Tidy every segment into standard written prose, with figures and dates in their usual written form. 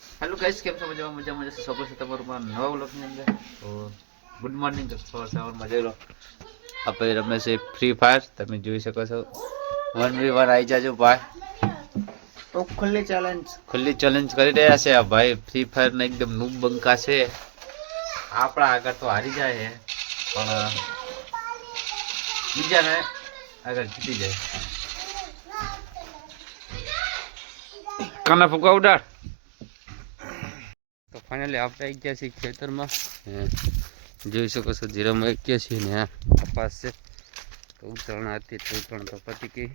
Hello guys, કેમ છો? મજામાં સ્વાગત છે તમારું મારા નવા વ્લોગની અંદર. તો ગુડ મોર્નિંગ, સવારમાં મજા લો. આપણે રમે છે ફ્રી ફાયર. તમે જોઈ શકો છો 1v1 આવી જાજો ભાઈ. તો ખુલ્લી ચેલેન્જ કરી રહ્યા છે આ ભાઈ. ફ્રી ફાયર ને એકદમ નૂબ બંકા છે. આપણા આગળ તો હારી જાય છે પણ બીજાને આગળ જીતી જાય. કાના ફૂકા ઉડાડ. તો ફાઇનલી આપણે આવી ગયા છીએ ખેતરમાં. જોઈ શકો છો જીરામાં આવી ગયા છીએ ને આ કપાસ છે. તો ઉતરણ હતી તો ઉતરણ તો પતી ગઈ.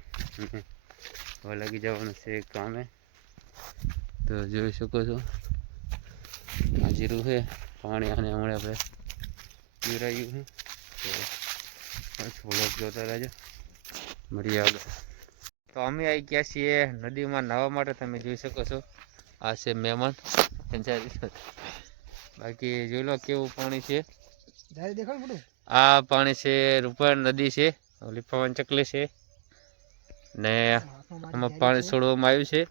હવે લાગી જવાનું છે કામે. તો જોઈ શકો છો આ જીરું છે. પાણી આને હમણાં આપણે પીવરાયું છે. તો વ્લોગ જોતા રહેજો, મળીએ આગળ. તો અમે આવી ગયા છીએ નદીમાં નાહવા માટે. તમે જોઈ શકો છો આ છે મહેમાન. બાકી જોઈ લો કેવું પાણી છે. આ પાણી છે રૂપા નદી છે. ઓલી પવન ચકલી છે ને આમાં પાણી છોડવામાં આવ્યું છે.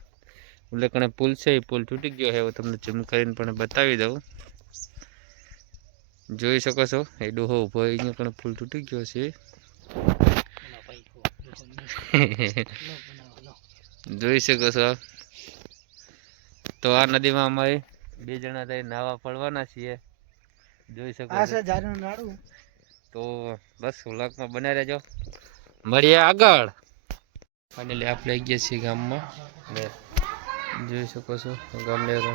ઉલ્લેખણે પુલ છે, એ પુલ તૂટી ગયો છે. તમને ઝૂમ કરીને પણ બતાવી દઉં. જોઈ શકો છો એ ડોહો ઉભો અહીંયા પણ પુલ તૂટી ગયો છે. જોઈ શકો છો. તો આ નદીમાં અમારે 2 જણા થઈ નાવા પડવાના છીએ. જોઈ શકો છો. તો બસ વ્લોગમાં બને રહેજો, મળીએ આગળ. ફાઇનલી આપણે આવી ગયા છીએ ગામમાં ને જોઈ શકો છો ગામને હવે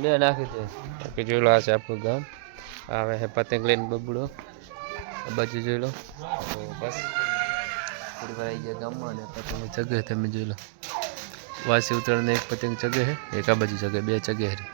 બે નાખી દે. બાકી જોઈ લો આ છે આપણું ગામ. આવે છે પતંગ લઈને બબડો. આ બાજુ જોઈ લો. તો બસ થોડી વાર આવી ગયા ગામમાં ને પતંગ જગે તમે જોઈ લો. વાસી ઉતરને એક પતંગ જગે છે, એક આ બાજુ જગે, 2 જગે છે.